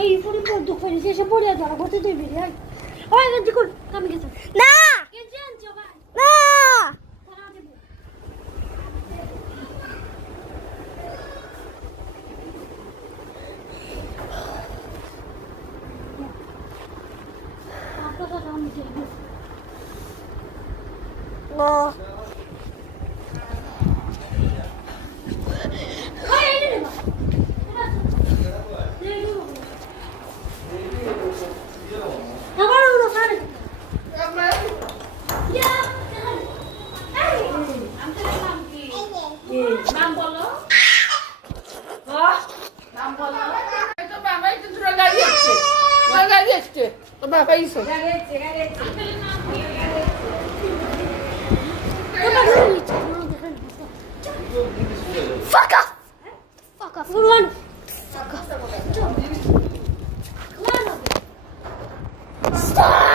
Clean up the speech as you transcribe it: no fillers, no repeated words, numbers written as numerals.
এই পুরি পর দুঃখ হইছে এসে পড়িয়া ধরা করতে তুই বেরিয়ে আয় ওই গেছি কোন কামে গেছে না গেছি আনছো ভাই না তারা দেব আপনারা রাম দিয়ে ও নাম বলো নাম বলো তো বাবাই তো তোরা গাড়ি আসছে তোরা গাড়ি আসছে তো বাবাই এসে fuck off Fuck off. Run. Fuck off. stop